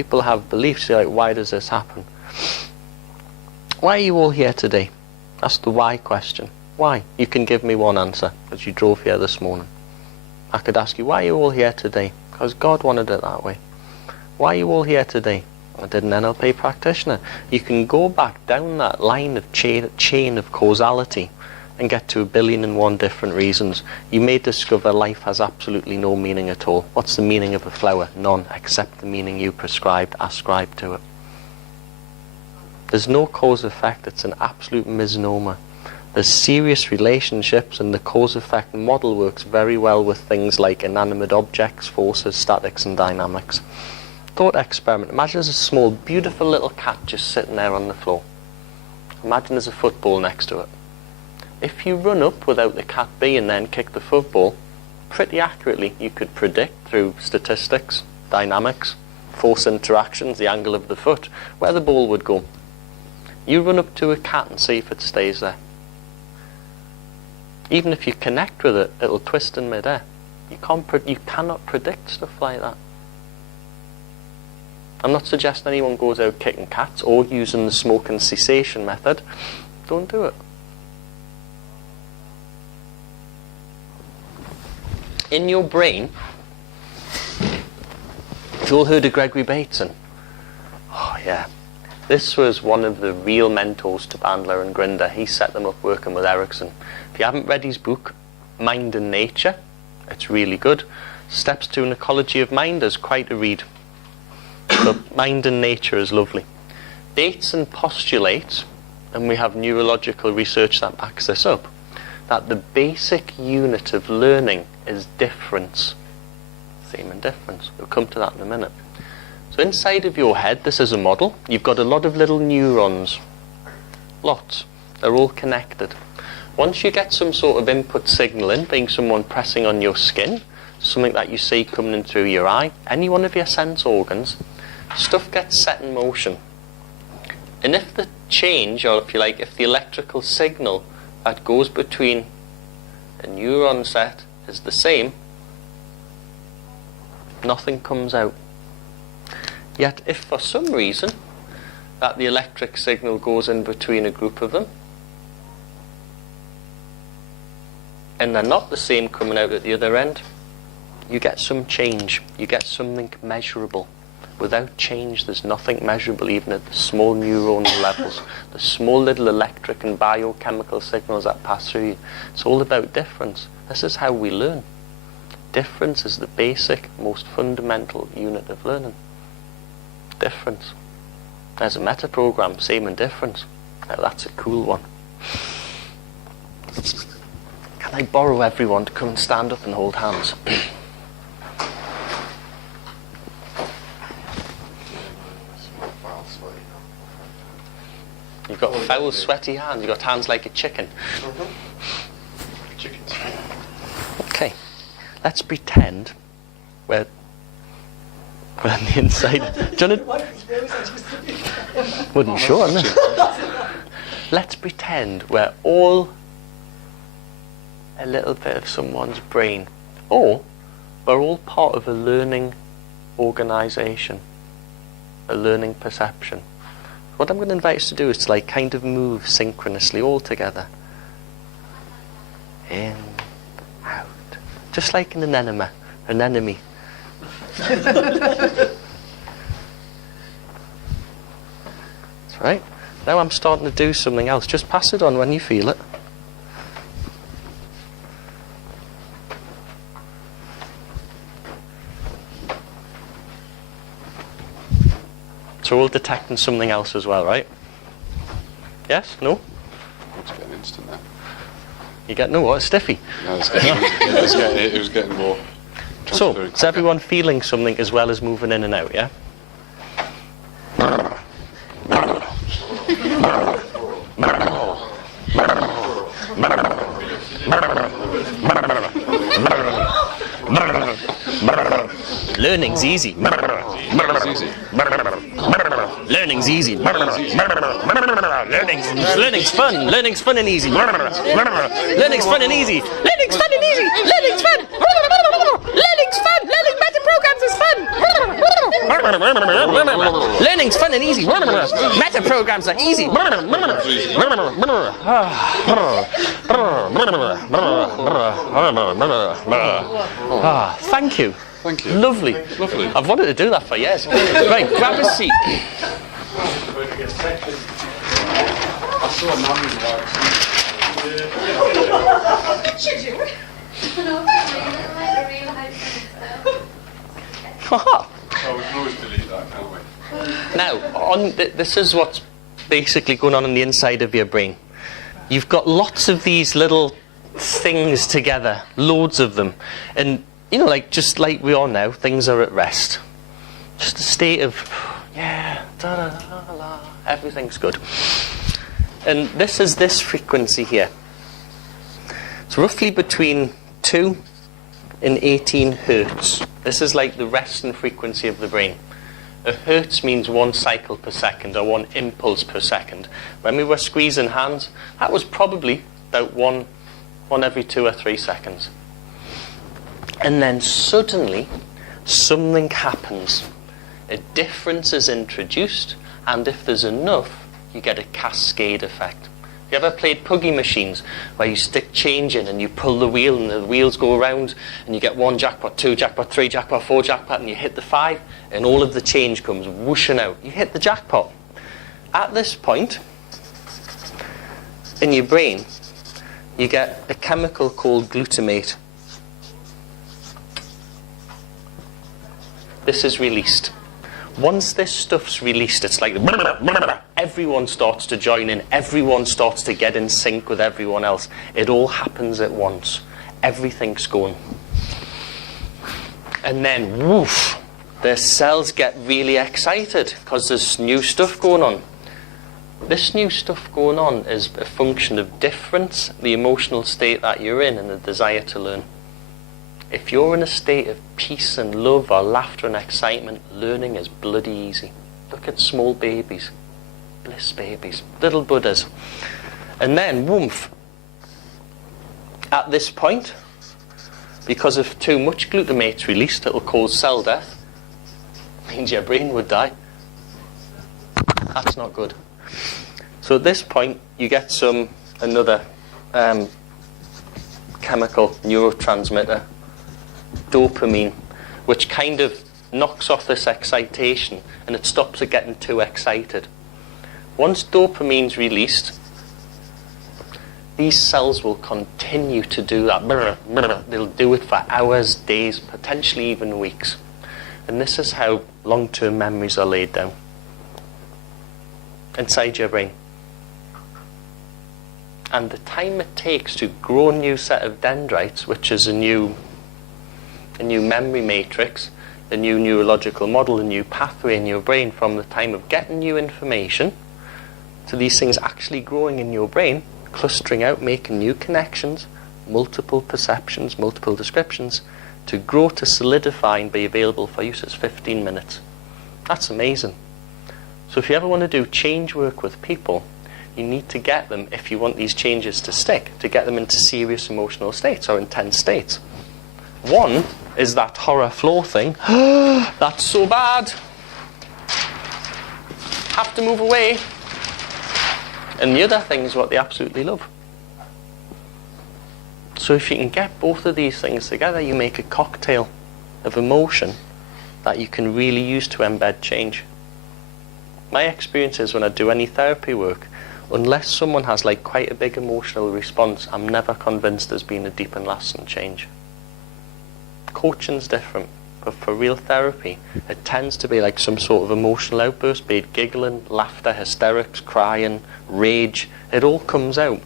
people have beliefs. You're like, why does this happen? Why are you all here today? That's the why question. Why? You can give me one answer, as you drove here this morning. I could ask you, why are you all here today? Because God wanted it that way. Why are you all here today? I did an NLP practitioner. You can go back down that line of chain of causality and get to 1,000,001 different reasons. You may discover life has absolutely no meaning at all. What's the meaning of a flower? None, except the meaning you ascribed to it. There's no cause-effect. It's an absolute misnomer. There's serious relationships, and the cause-effect model works very well with things like inanimate objects, forces, statics, and dynamics. Thought experiment. Imagine there's a small, beautiful little cat just sitting there on the floor. Imagine there's a football next to it. If you run up without the cat being and then kick the football, pretty accurately you could predict through statistics, dynamics, force interactions, the angle of the foot, where the ball would go. You run up to a cat and see if it stays there. Even if you connect with it, it'll twist in midair. You cannot predict stuff like that. I'm not suggesting anyone goes out kicking cats or using the smoking cessation method. Don't do it. In your brain, you've all heard of Gregory Bateson? Oh yeah. This was one of the real mentors to Bandler and Grinder. He set them up working with Erickson. If you haven't read his book, Mind and Nature, it's really good. Steps to an Ecology of Mind is quite a read. But Mind and Nature is lovely. Bateson postulates, and we have neurological research that backs this up, that the basic unit of learning is difference. Theme and difference. We'll come to that in a minute. So inside of your head, this is a model. You've got a lot of little neurons. Lots. They're all connected. Once you get some sort of input signal in, being someone pressing on your skin, something that you see coming in through your eye, any one of your sense organs, stuff gets set in motion. And if the change, or if you like, if the electrical signal that goes between a neuron set is the same, nothing comes out. Yet if for some reason that the electric signal goes in between a group of them, and they're not the same coming out at the other end, you get some change, you get something measurable. Without change, there's nothing measurable, even at the small neuronal levels, the small little electric and biochemical signals that pass through you. It's all about difference. This is how we learn. Difference is the basic, most fundamental unit of learning. Difference. There's a meta program, same and difference. Now that's a cool one. Can I borrow everyone to come and stand up and hold hands? You've got foul, sweaty hands. You've got hands like a chicken. Chickens. Okay. Let's pretend we're on the inside. Do you want to... Wouldn't sure, isn't it? Let's pretend we're all a little bit of someone's brain. Or we're all part of a learning organisation. A learning perception. What I'm going to invite us to do is to like kind of move synchronously all together. In, out. Just like an anemone. That's right. Now I'm starting to do something else. Just pass it on when you feel it. So we're all detecting something else as well, right? Yes? No? It's getting instant now. You get no what? It's stiffy. No, it was getting more. So, is everyone feeling something as well as moving in and out, yeah? Learning's easy. Learning's easy. Learning's fun. Learning's fun and easy. Learning's fun and easy. Learning's fun and easy. Learning's fun. Learning's fun. Learning better programs is fun. Learning's fun and easy. Meta programs are easy. Thank you. Thank you. Lovely. Lovely. I've wanted to do that for years. Right, grab a seat. I saw a man Oh, we can always delete that, can't we? Now, this is what's basically going on the inside of your brain. You've got lots of these little things together, loads of them. And, you know, like just like we are now, things are at rest. Just a state of, yeah, da-da-da-la, everything's good. And this is this frequency here. It's roughly between 2 and 18 hertz. This is like the resting frequency of the brain. A hertz means 1 cycle per second, or 1 impulse per second. When we were squeezing hands, that was probably about one every 2 or 3 seconds. And then suddenly, something happens. A difference is introduced, and if there's enough, you get a cascade effect. You ever played puggy machines where you stick change in and you pull the wheel and the wheels go around and you get 1 jackpot, 2 jackpot, 3 jackpot, 4 jackpot, and you hit the 5 and all of the change comes whooshing out. You hit the jackpot. At this point in your brain, you get a chemical called glutamate. This is released. Once this stuff's released, it's like everyone starts to join in, everyone starts to get in sync with everyone else. It all happens at once. Everything's going. And then, woof, the cells get really excited because there's new stuff going on. This new stuff going on is a function of difference, the emotional state that you're in, and the desire to learn. If you're in a state of peace and love or laughter and excitement, learning is bloody easy. Look at small babies, bliss babies, little Buddhas. And then, woof, at this point, because if too much glutamate's released, it'll cause cell death. Means your brain would die. That's not good. So at this point, you get another chemical neurotransmitter, dopamine, which kind of knocks off this excitation and it stops it getting too excited. Once dopamine's released, these cells will continue to do that. They'll do it for hours, days, potentially even weeks. And this is how long-term memories are laid down inside your brain. And the time it takes to grow a new set of dendrites, which is a new memory matrix, a new neurological model, a new pathway in your brain, from the time of getting new information to these things actually growing in your brain, clustering out, making new connections, multiple perceptions, multiple descriptions, to grow to solidify and be available for use is 15 minutes. That's amazing. So if you ever want to do change work with people, you need to get them, if you want these changes to stick, to get them into serious emotional states or intense states. One is that horror floor thing. That's so bad. Have to move away. And the other thing is what they absolutely love. So if you can get both of these things together, you make a cocktail of emotion that you can really use to embed change. My experience is when I do any therapy work, unless someone has like quite a big emotional response, I'm never convinced there's been a deep and lasting change. Coaching's different, but for real therapy, it tends to be like some sort of emotional outburst, be it giggling, laughter, hysterics, crying, rage. It all comes out.